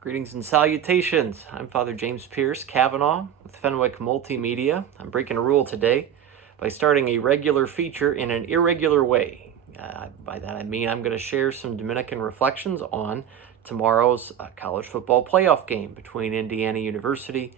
Greetings and salutations. I'm Father James Pierce Kavanaugh with Fenwick Multimedia. I'm breaking a rule today by starting a regular feature in an irregular way. By that I mean I'm going to share some Dominican reflections on tomorrow's college football playoff game between Indiana University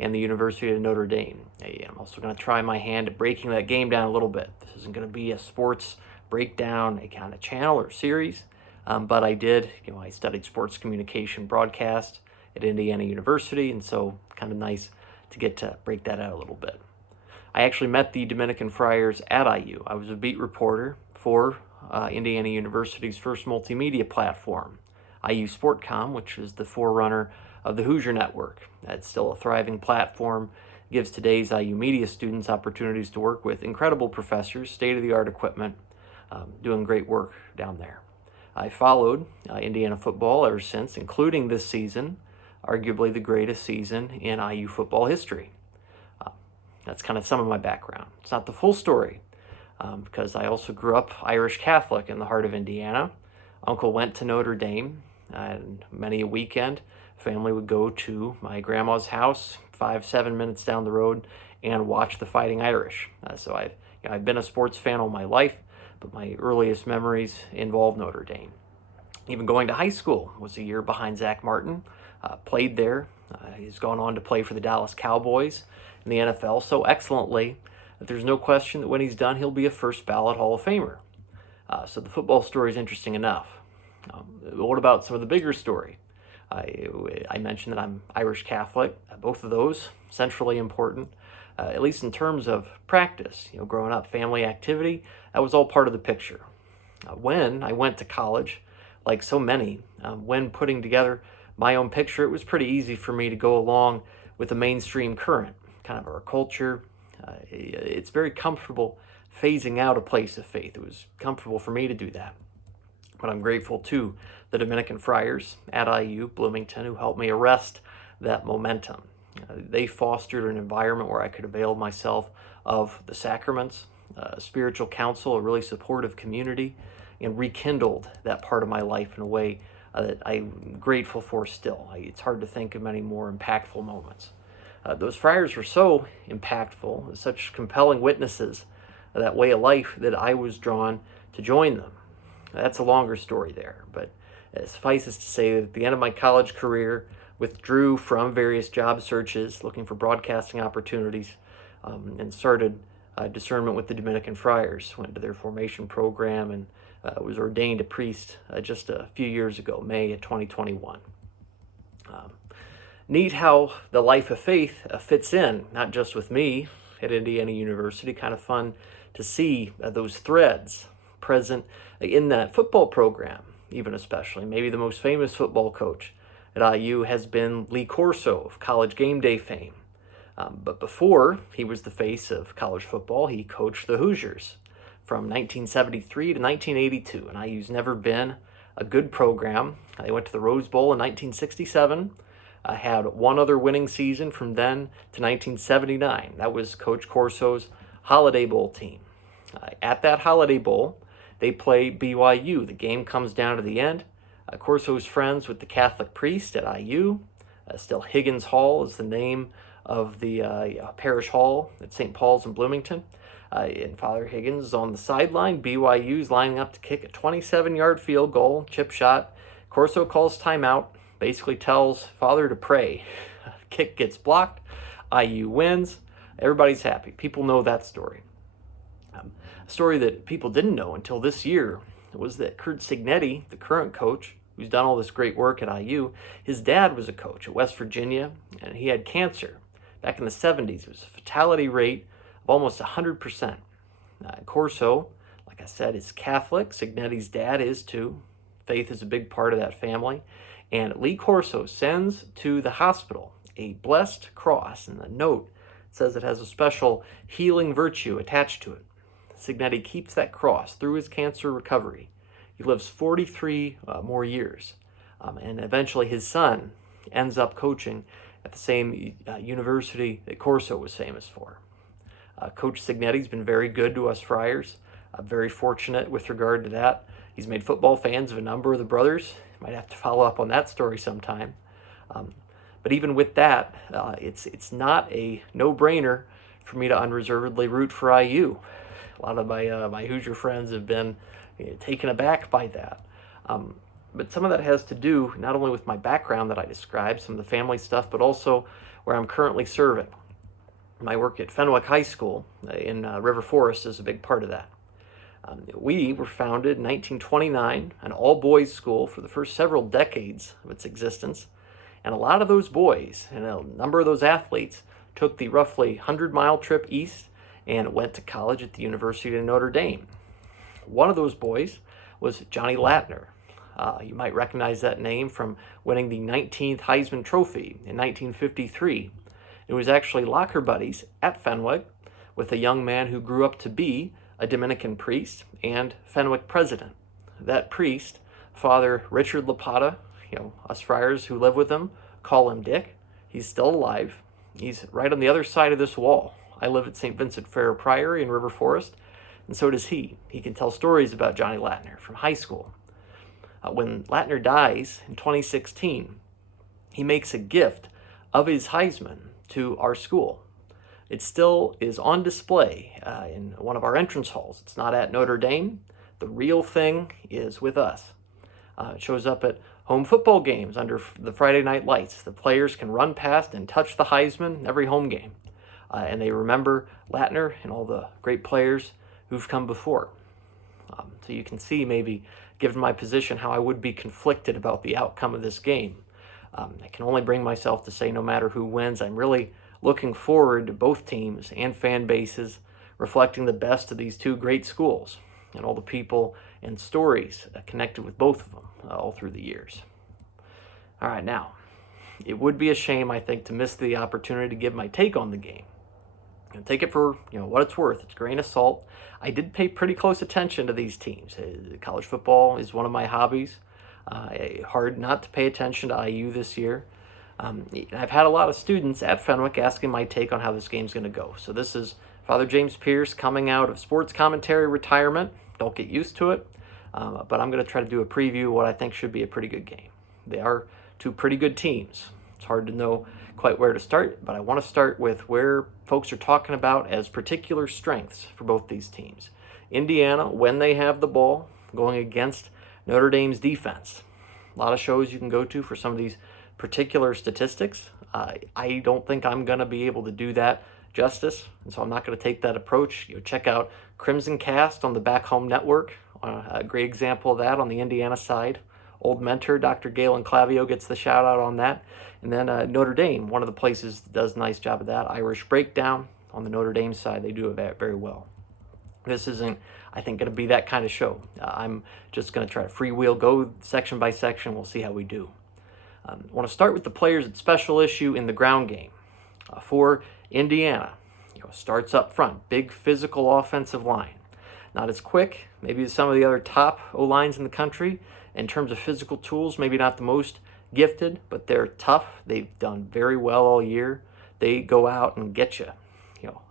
and the University of Notre Dame. I'm also going to try my hand at breaking that game down a little bit. This isn't going to be a sports breakdown, a kind of channel or series. But I studied sports communication broadcast at Indiana University, and so kind of nice to get to break that out a little bit. I actually met the Dominican Friars at IU. I was a beat reporter for Indiana University's first multimedia platform, IU Sportcom, which is the forerunner of the Hoosier Network. That's still a thriving platform, gives today's IU media students opportunities to work with incredible professors, state-of-the-art equipment, doing great work down there. I followed Indiana football ever since, including this season, arguably the greatest season in IU football history. That's kind of some of my background. It's not the full story, because I also grew up Irish Catholic in the heart of Indiana. Uncle went to Notre Dame, and many a weekend, family would go to my grandma's house 5-7 minutes down the road and watch the Fighting Irish. So I've been a sports fan all my life, but my earliest memories involve Notre Dame. Even going to high school was a year behind Zach Martin, played there. He's gone on to play for the Dallas Cowboys in the NFL so excellently that there's no question that when he's done, he'll be a first ballot Hall of Famer. So the football story is interesting enough. What about some of the bigger story? I mentioned that I'm Irish Catholic. Both of those centrally important. At least in terms of practice, growing up, family activity, that was all part of the picture. When I went to college, like so many, when putting together my own picture, it was pretty easy for me to go along with the mainstream current, kind of our culture. It's very comfortable phasing out a place of faith. It was comfortable for me to do that. But I'm grateful to the Dominican Friars at IU, Bloomington, who helped me arrest that momentum. They fostered an environment where I could avail myself of the sacraments, spiritual counsel, a really supportive community, and rekindled that part of my life in a way that I'm grateful for still. It's hard to think of many more impactful moments. Those friars were so impactful, such compelling witnesses of that way of life, that I was drawn to join them. That's a longer story there, but it suffices to say that at the end of my college career, withdrew from various job searches looking for broadcasting opportunities, and started discernment with the Dominican Friars. Went to their formation program and was ordained a priest just a few years ago, May of 2021. Neat how the life of faith fits in, not just with me at Indiana University. Kind of fun to see those threads present in that football program, even especially. Maybe the most famous football coach at IU has been Lee Corso of College Game Day fame. But before he was the face of college football, he coached the Hoosiers from 1973 to 1982. And IU's never been a good program. They went to the Rose Bowl in 1967, had one other winning season from then to 1979. That was Coach Corso's Holiday Bowl team. At that Holiday Bowl, they play BYU. The game comes down to the end. Corso's friends with the Catholic priest at IU. Still Higgins Hall is the name of the parish hall at St. Paul's in Bloomington. And Father Higgins is on the sideline. BYU's lining up to kick a 27-yard field goal, chip shot. Corso calls timeout, basically tells Father to pray. Kick gets blocked. IU wins. Everybody's happy. People know that story. A story that people didn't know until this year was that Curt Cignetti, the current coach, who's done all this great work at IU, his dad was a coach at West Virginia, and he had cancer. Back in the 70s, it was a fatality rate of almost 100%. Corso, like I said, is Catholic. Cignetti's dad is too. Faith is a big part of that family. And Lee Corso sends to the hospital a blessed cross, and the note says it has a special healing virtue attached to it. Cignetti keeps that cross through his cancer recovery. He lives 43 more years, and eventually his son ends up coaching at the same university that Corso was famous for. Coach Cignetti's been very good to us Friars, very fortunate with regard to that. He's made football fans of a number of the brothers. Might have to follow up on that story sometime. But even with that, it's not a no-brainer for me to unreservedly root for IU. A lot of my Hoosier friends have been taken aback by that. But some of that has to do not only with my background that I described, some of the family stuff, but also where I'm currently serving. My work at Fenwick High School in River Forest is a big part of that. We were founded in 1929, an all-boys school for the first several decades of its existence. And a lot of those boys and a number of those athletes took the roughly 100-mile trip east and went to college at the University of Notre Dame. One of those boys was Johnny Latner. You might recognize that name from winning the 19th Heisman Trophy in 1953. It was actually locker buddies at Fenwick with a young man who grew up to be a Dominican priest and Fenwick president. That priest, Father Richard Lapata, us Friars who live with him call him Dick. He's still alive. He's right on the other side of this wall. I live at St. Vincent Fair Priory in River Forest, and so does he. He can tell stories about Johnny Latner from high school. When Latner dies in 2016, he makes a gift of his Heisman to our school. It still is on display in one of our entrance halls. It's not at Notre Dame. The real thing is with us. It shows up at home football games under the Friday night lights. The players can run past and touch the Heisman every home game. And they remember Latner and all the great players who've come before. So you can see, maybe, given my position, how I would be conflicted about the outcome of this game. I can only bring myself to say, no matter who wins, I'm really looking forward to both teams and fan bases reflecting the best of these two great schools and all the people and stories connected with both of them all through the years. All right, now, it would be a shame, I think, to miss the opportunity to give my take on the game. And take it for what it's worth. It's a grain of salt. I did pay pretty close attention to these teams. College football is one of my hobbies. Hard not to pay attention to IU this year. I've had a lot of students at Fenwick asking my take on how this game's going to go. So this is Father James Pierce coming out of sports commentary retirement. Don't get used to it. But I'm going to try to do a preview of what I think should be a pretty good game. They are two pretty good teams. It's hard to know quite where to start, but I want to start with where folks are talking about as particular strengths for both these teams. Indiana, when they have the ball, going against Notre Dame's defense. A lot of shows you can go to for some of these particular statistics. I don't think I'm going to be able to do that justice, and so I'm not going to take that approach. Check out Crimson Cast on the Back Home Network. A great example of that on the Indiana side. Old mentor, Dr. Galen Clavio, gets the shout out on that. And then Notre Dame, one of the places that does a nice job of that. Irish Breakdown on the Notre Dame side, they do it very well. This isn't, I think, going to be that kind of show. I'm just going to try to freewheel, go section by section. We'll see how we do. I want to start with the players at special issue in the ground game. For Indiana, starts up front, big physical offensive line. Not as quick, maybe as some of the other top O-lines in the country. In terms of physical tools, maybe not the most gifted, but they're tough. They've done very well all year. They go out and get you.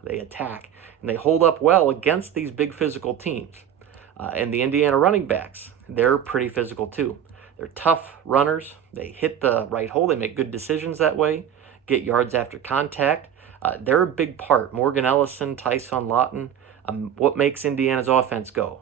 They attack. And they hold up well against these big physical teams. And the Indiana running backs, they're pretty physical too. They're tough runners. They hit the right hole. They make good decisions that way. Get yards after contact. They're a big part. Morgan Ellison, Tyson Lawton, what makes Indiana's offense go.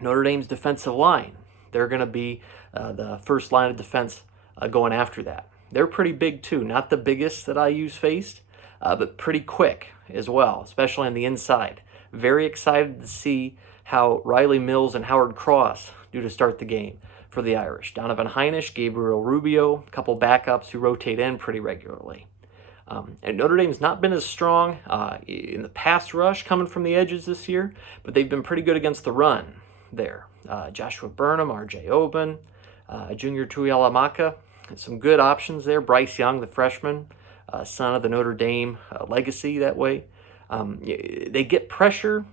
Notre Dame's defensive line, they're going to be the first line of defense going after that. They're pretty big too. Not the biggest that IU's faced, but pretty quick as well, especially on the inside. Very excited to see how Riley Mills and Howard Cross do to start the game for the Irish. Donovan Heinisch, Gabriel Rubio, a couple backups who rotate in pretty regularly. And Notre Dame's not been as strong in the pass rush coming from the edges this year, but they've been pretty good against the run there. Joshua Burnham, R.J. Oben, Junior Tuialamaka, some good options there. Bryce Young, the freshman, son of the Notre Dame legacy that way. They get pressure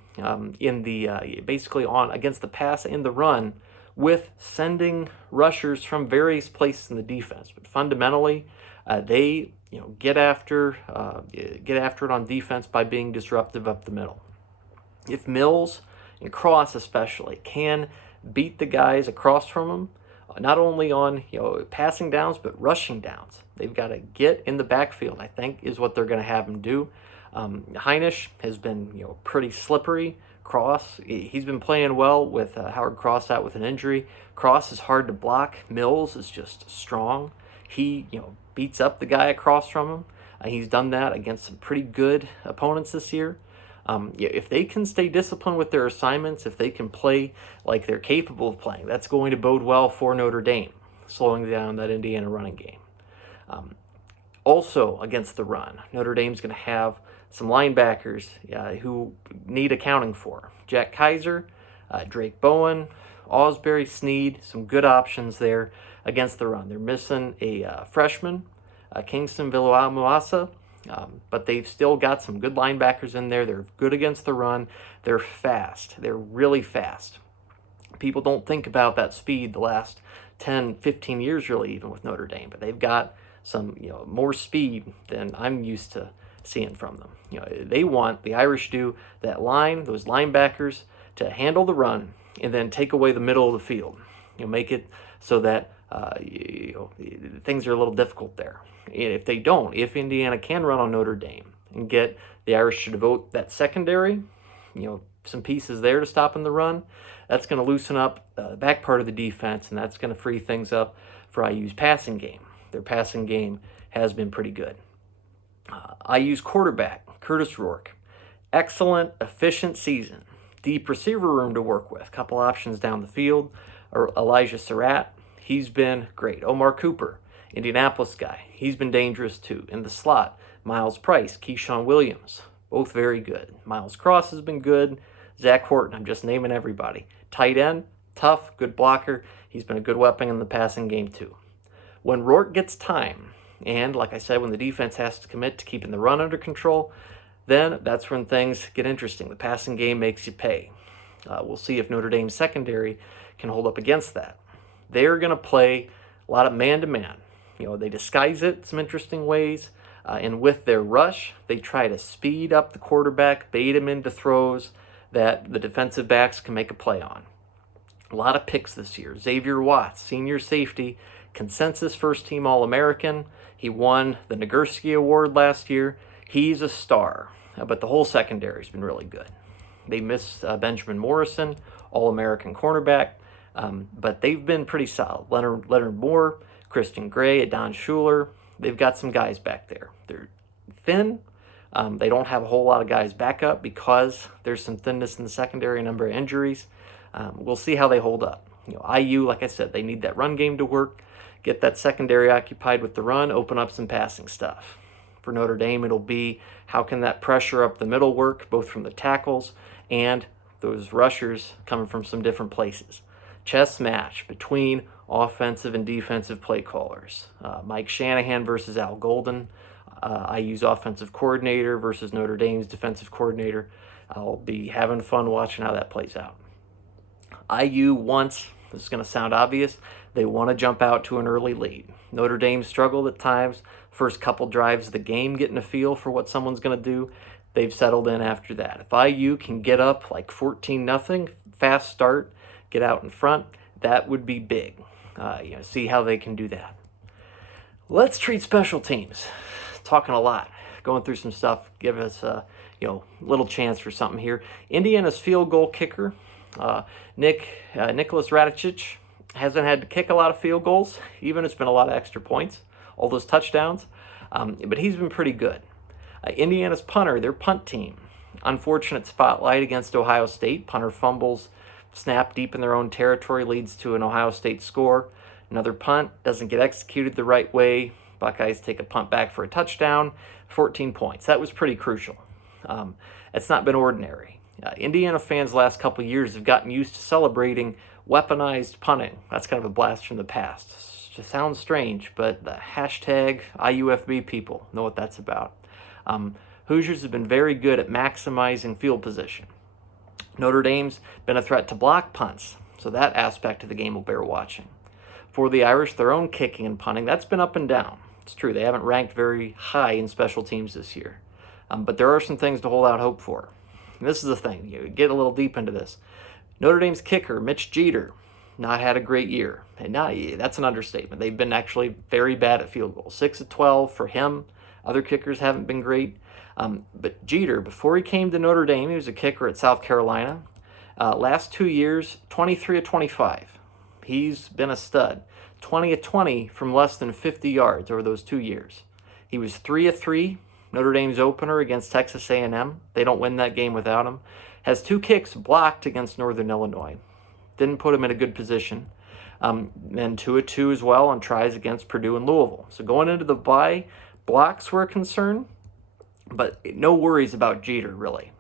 in the basically on against the pass and the run with sending rushers from various places in the defense. But fundamentally, they get after it on defense by being disruptive up the middle. If Mills and Cross especially can beat the guys across from them not only on passing downs, but rushing downs. They've got to get in the backfield, I think, is what they're going to have them do. Heinisch has been pretty slippery. Cross, he's been playing well with Howard Cross out with an injury. Cross is hard to block. Mills is just strong. He beats up the guy across from him. He's done that against some pretty good opponents this year. If they can stay disciplined with their assignments, if they can play like they're capable of playing, that's going to bode well for Notre Dame, slowing down that Indiana running game. Also, against the run, Notre Dame's going to have some linebackers who need accounting for. Jack Kaiser, Drake Bowen, Osbury, Sneed, some good options there against the run. They're missing a freshman, Kingston Villamuasa, but they've still got some good linebackers in there. They're good against the run. They're fast. They're really fast. People don't think about that speed the last 10, 15 years really even with Notre Dame, but they've got some more speed than I'm used to seeing from them. They want, the Irish do, that line, those linebackers, to handle the run and then take away the middle of the field. Make it so that things are a little difficult there. And if they don't, if Indiana can run on Notre Dame and get the Irish to devote that secondary, some pieces there to stop in the run, that's going to loosen up the back part of the defense, and that's going to free things up for IU's passing game. Their passing game has been pretty good. IU's quarterback, Curtis Rourke, excellent, efficient season. Deep receiver room to work with. Couple options down the field. Elijah Surratt, he's been great. Omar Cooper, Indianapolis guy, he's been dangerous too. In the slot, Miles Price, Keyshawn Williams, both very good. Miles Cross has been good. Zach Horton, I'm just naming everybody. Tight end, tough, good blocker. He's been a good weapon in the passing game too. When Rourke gets time, and like I said, when the defense has to commit to keeping the run under control, then that's when things get interesting. The passing game makes you pay. We'll see if Notre Dame's secondary can hold up against that. They're going to play a lot of man-to-man. They disguise it some interesting ways, and with their rush, they try to speed up the quarterback, bait him into throws that the defensive backs can make a play on. A lot of picks this year. Xavier Watts, senior safety, consensus first-team All-American. He won the Nagurski Award last year. He's a star, but the whole secondary's been really good. They missed Benjamin Morrison, All-American cornerback, but they've been pretty solid. Leonard Moore, Christian Gray, Don Schuler, they've got some guys back there. They're thin. They don't have a whole lot of guys back up because there's some thinness in the secondary, a number of injuries. We'll see how they hold up. IU, like I said, they need that run game to work. Get that secondary occupied with the run, open up some passing stuff. For Notre Dame, it'll be how can that pressure up the middle work, both from the tackles and those rushers coming from some different places. Chess match between offensive and defensive play callers. Mike Shanahan versus Al Golden. IU's offensive coordinator versus Notre Dame's defensive coordinator. I'll be having fun watching how that plays out. IU wants, this is going to sound obvious, they want to jump out to an early lead. Notre Dame struggled at times. First couple drives of the game, getting a feel for what someone's going to do. They've settled in after that. If IU can get up like 14-0, fast start, get out in front, that would be big. See how they can do that. Let's treat special teams. Talking a lot, going through some stuff. Give us a little chance for something here. Indiana's field goal kicker, Nicholas Radicic, hasn't had to kick a lot of field goals. Even it's been a lot of extra points, all those touchdowns. But he's been pretty good. Indiana's punter, their punt team, unfortunate spotlight against Ohio State. Punter fumbles, snap deep in their own territory, leads to an Ohio State score. Another punt doesn't get executed the right way. Buckeyes take a punt back for a touchdown, 14 points. That was pretty crucial. It's not been ordinary. Indiana fans the last couple of years have gotten used to celebrating weaponized punting. That's kind of a blast from the past. It sounds strange, but the hashtag IUFB people know what that's about. Hoosiers have been very good at maximizing field position. Notre Dame's been a threat to block punts, so that aspect of the game will bear watching. For the Irish, their own kicking and punting, that's been up and down. It's true, they haven't ranked very high in special teams this year. But there are some things to hold out hope for. And this is the thing, you get a little deep into this. Notre Dame's kicker, Mitch Jeter, not had a great year. And that's an understatement. They've been actually very bad at field goals. 6 of 12 for him. Other kickers haven't been great. But Jeter, before he came to Notre Dame, he was a kicker at South Carolina. Last 2 years, 23 of 25. He's been a stud. 20 of 20 from less than 50 yards over those 2 years. He was 3 of 3, Notre Dame's opener against Texas A&M. They don't win that game without him. Has 2 kicks blocked against Northern Illinois. Didn't put him in a good position. And 2 of 2 as well on tries against Purdue and Louisville. So going into the bye, blocks were a concern, but no worries about Jeter, really.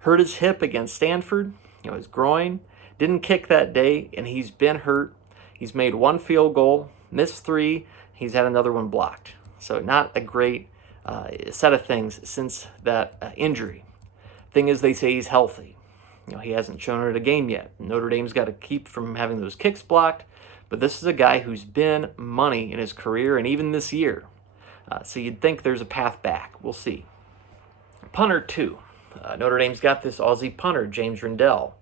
Hurt his hip against Stanford, his groin. Didn't kick that day, and he's been hurt. He's made 1 field goal, missed 3. He's had another one blocked. So not a great set of things since that injury. Thing is, they say he's healthy. He hasn't shown it at a game yet. Notre Dame's got to keep from having those kicks blocked, but this is a guy who's been money in his career and even this year. So you'd think there's a path back. We'll see. Punter 2. Notre Dame's got this Aussie punter, James Rindell.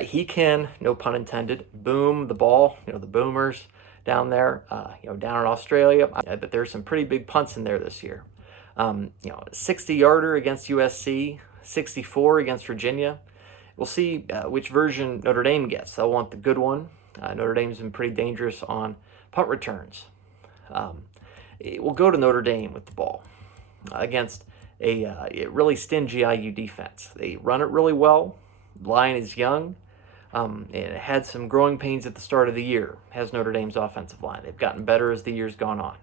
He can, no pun intended, boom the ball, the boomers down there, down in Australia. But there's some pretty big punts in there this year. 60-yarder against USC, 64 against Virginia. We'll see which version Notre Dame gets. They'll want the good one. Notre Dame's been pretty dangerous on punt returns. We'll go to Notre Dame with the ball against a really stingy IU defense. They run it really well. Line is young. And it had some growing pains at the start of the year, has Notre Dame's offensive line. They've gotten better as the year's gone on.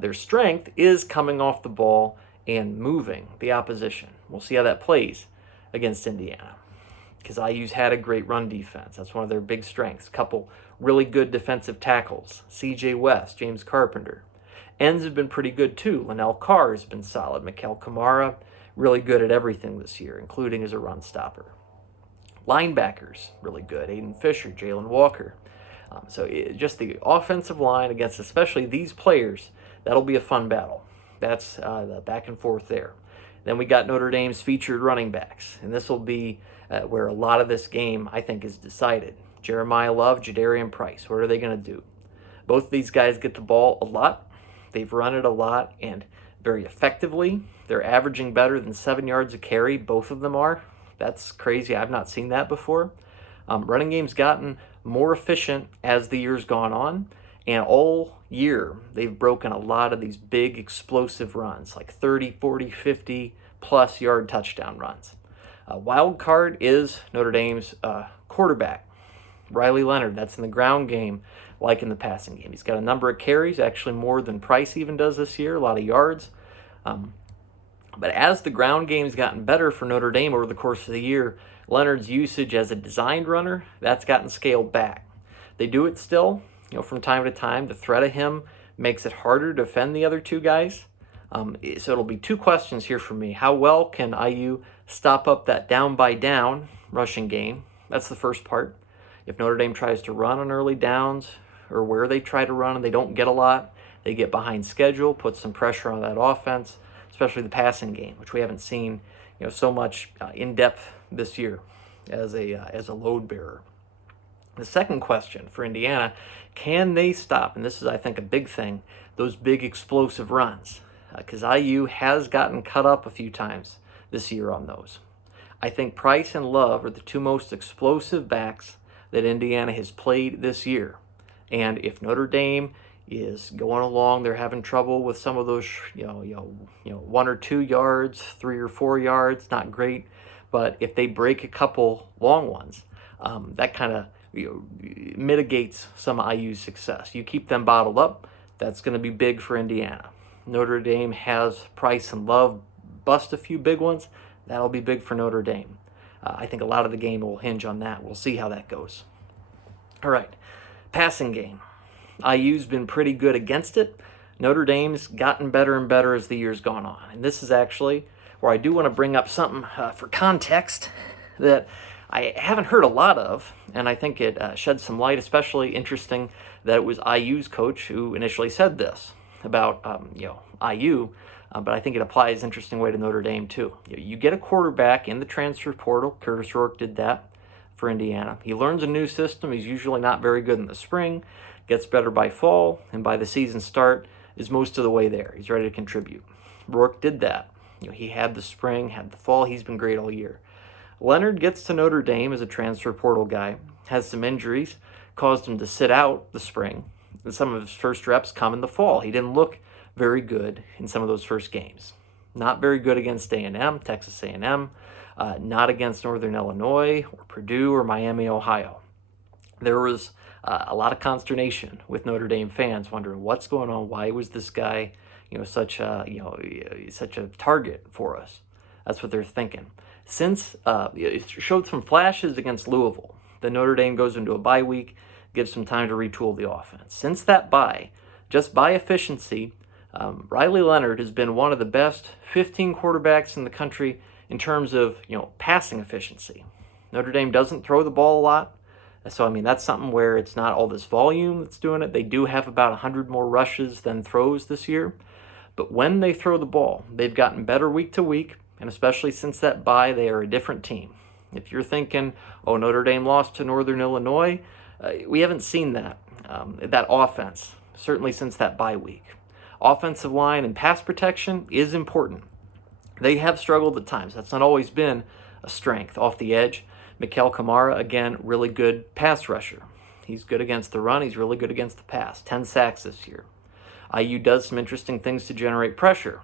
Their strength is coming off the ball and moving the opposition. We'll see how that plays against Indiana, because IU's had a great run defense. That's one of their big strengths. A couple really good defensive tackles. C.J. West, James Carpenter. Ends have been pretty good too. Linnell Carr has been solid. Mikel Kamara, really good at everything this year, including as a run stopper. Linebackers, really good. Aiden Fisher, Jalen Walker. Just the offensive line against especially these players, that'll be a fun battle. That's the back and forth there. Then we got Notre Dame's featured running backs, and this will be where a lot of this game, I think, is decided. Jeremiah Love, Jadarian Price. What are they going to do? Both of these guys get the ball a lot. They've run it a lot and very effectively. They're averaging better than 7 yards a carry. Both of them are. That's crazy. I've not seen that before. Running game's gotten more efficient as the year's gone on, and all year they've broken a lot of these big explosive runs, like 30, 40, 50 plus yard touchdown runs. Wild card is Notre Dame's quarterback, Riley Leonard. That's in the ground game, like in the passing game. He's got a number of carries, actually more than Price even does this year, a lot of yards. But as the ground game's gotten better for Notre Dame over the course of the year, Leonard's usage as a designed runner, that's gotten scaled back. They do it still, from time to time. The threat of him makes it harder to defend the other 2 guys. So it'll be 2 questions here for me. How well can IU stop up that down-by-down rushing game? That's the first part. If Notre Dame tries to run on early downs, or where they try to run and they don't get a lot, they get behind schedule, put some pressure on that offense, especially the passing game, which we haven't seen so much in depth this year as a load bearer. The second question for Indiana, can they stop, and this is I think a big thing, those big explosive runs? Because IU has gotten cut up a few times this year on those. I think Price and Love are the 2 most explosive backs that Indiana has played this year. And if Notre Dame is going along, they're having trouble with some of those, 1 or 2 yards, 3 or 4 yards, not great. But if they break a couple long ones, that kind of mitigates some of IU's success. You keep them bottled up, that's going to be big for Indiana. Notre Dame has Price and Love bust a few big ones. That'll be big for Notre Dame. I think a lot of the game will hinge on that. We'll see how that goes. All right, passing game. IU's been pretty good against it. Notre Dame's gotten better and better as the year's gone on. And this is actually where I do want to bring up something for context that I haven't heard a lot of, and I think it sheds some light, especially interesting that it was IU's coach who initially said this about IU, but I think it applies interesting way to Notre Dame too. You get a quarterback in the transfer portal. Curtis Rourke did that for Indiana. He learns a new system. He's usually not very good in the spring, gets better by fall, and by the season start is most of the way there. He's ready to contribute. Rourke did that. He had the spring, had the fall. He's been great all year. Leonard gets to Notre Dame as a transfer portal guy, has some injuries, caused him to sit out the spring, and some of his first reps come in the fall. He didn't look very good in some of those first games. Not very good against A&M, Texas A&M, not against Northern Illinois or Purdue or Miami, Ohio. There was a lot of consternation with Notre Dame fans wondering what's going on. Why was this guy, such a target for us? That's what they're thinking. Since it showed some flashes against Louisville, then Notre Dame goes into a bye week, gives some time to retool the offense. Since that bye, just by efficiency, Riley Leonard has been one of the best 15 quarterbacks in the country in terms of passing efficiency. Notre Dame doesn't throw the ball a lot, so that's something where it's not all this volume that's doing it. They do have about 100 more rushes than throws this year, but when they throw the ball, they've gotten better week to week. And especially since that bye, they are a different team. If you're thinking, Notre Dame lost to Northern Illinois, we haven't seen that offense, certainly since that bye week. Offensive line and pass protection is important. They have struggled at times. That's not always been a strength. Off the edge, Mikel Kamara, again, really good pass rusher. He's good against the run. He's really good against the pass. 10 sacks this year. IU does some interesting things to generate pressure.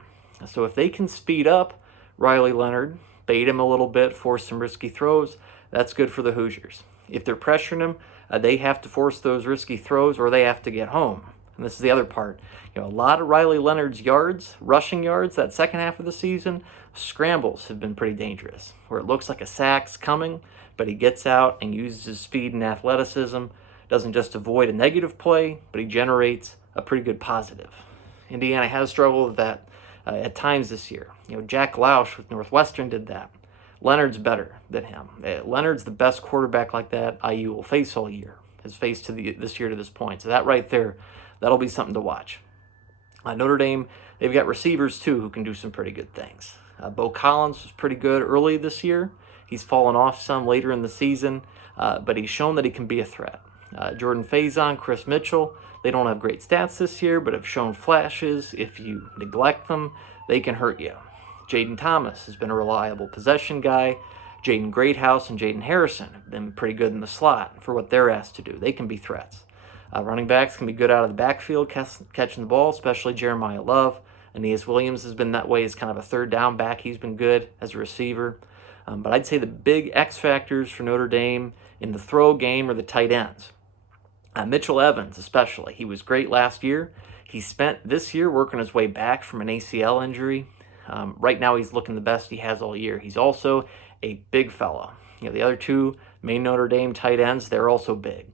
So if they can speed up Riley Leonard, bait him a little bit, force some risky throws, that's good for the Hoosiers. If they're pressuring him, they have to force those risky throws or they have to get home. And this is the other part. A lot of Riley Leonard's yards, rushing yards, that second half of the season, scrambles have been pretty dangerous, where it looks like a sack's coming, but he gets out and uses his speed and athleticism, doesn't just avoid a negative play, but he generates a pretty good positive. Indiana has struggled with that at times this year. Jack Lausch with Northwestern did that. Leonard's better than him. Leonard's the best quarterback like that IU will face all year, has faced this year to this point. So that right there, that'll be something to watch. Notre Dame, they've got receivers too who can do some pretty good things. Bo Collins was pretty good early this year. He's fallen off some later in the season, but he's shown that he can be a threat. Jordan Faison, Chris Mitchell, they don't have great stats this year, but have shown flashes. If you neglect them, they can hurt you. Jaden Thomas has been a reliable possession guy. Jaden Greathouse and Jaden Harrison have been pretty good in the slot for what they're asked to do. They can be threats. Running backs can be good out of the backfield, catching the ball, especially Jeremiah Love. Aeneas Williams has been that way as kind of a third down back. He's been good as a receiver. But I'd say the big X factors for Notre Dame in the throw game are the tight ends. Mitchell Evans especially. He was great last year. He spent this year working his way back from an ACL injury. Right now he's looking the best he has all year. He's also a big fella. The other two main Notre Dame tight ends, they're also big.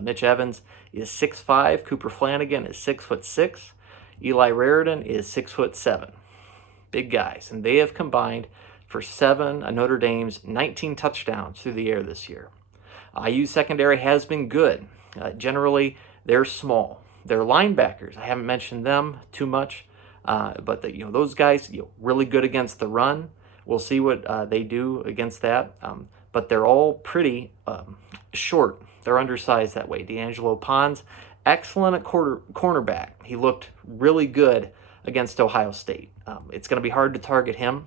Mitch Evans is 6'5". Cooper Flanagan is 6'6". Eli Raridan is 6'7". Big guys. And they have combined for 7 of Notre Dame's 19 touchdowns through the air this year. IU secondary has been good. Generally, they're small. They're linebackers. I haven't mentioned them too much, but those guys really good against the run. We'll see what they do against that. But they're all pretty short. They're undersized that way. D'Angelo Pons, excellent at cornerback. He looked really good against Ohio State. It's going to be hard to target him.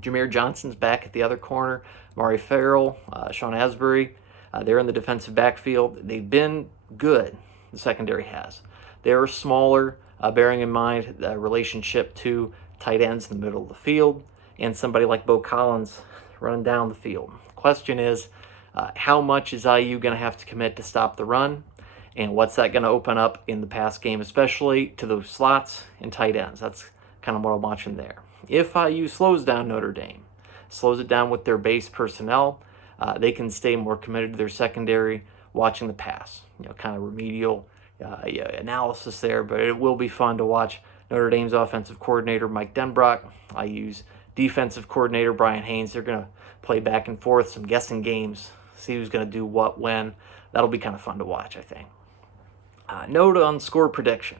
Jameer Johnson's back at the other corner. Mari Farrell, Sean Asbury, they're in the defensive backfield. They've been good, the secondary has. They're smaller, bearing in mind the relationship to tight ends in the middle of the field and somebody like Bo Collins running down the field. Question is, how much is IU going to have to commit to stop the run? And what's that going to open up in the pass game, especially to those slots and tight ends? That's kind of what I'm watching there. If IU slows down Notre Dame, slows it down with their base personnel, they can stay more committed to their secondary, watching the pass. Kind of remedial analysis there, but it will be fun to watch Notre Dame's offensive coordinator, Mike Denbrock, IU's defensive coordinator, Brian Haynes. They're going to play back and forth, some guessing games, see who's going to do what when. That'll be kind of fun to watch, I think. Note on score prediction.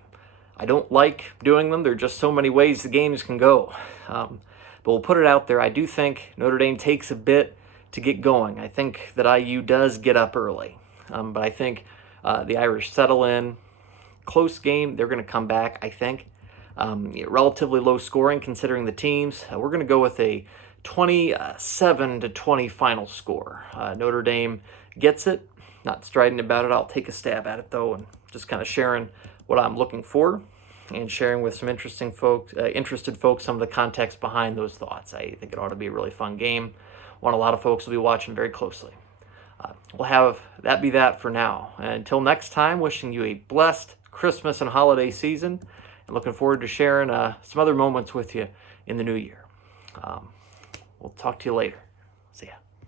I don't like doing them. There are just so many ways the games can go. But we'll put it out there. I do think Notre Dame takes a bit to get going. I think that IU does get up early, but I think the Irish settle in. Close game, they're going to come back, I think. Relatively low scoring considering the teams. We're going to go with a 27-20 final score. Notre Dame gets it. Not strident about it. I'll take a stab at it though, and just kind of sharing what I'm looking for and sharing with some interested folks some of the context behind those thoughts. I think it ought to be a really fun game. One a lot of folks will be watching very closely. We'll have that be that for now. Until next time, wishing you a blessed Christmas and holiday season, and looking forward to sharing some other moments with you in the new year. We'll talk to you later.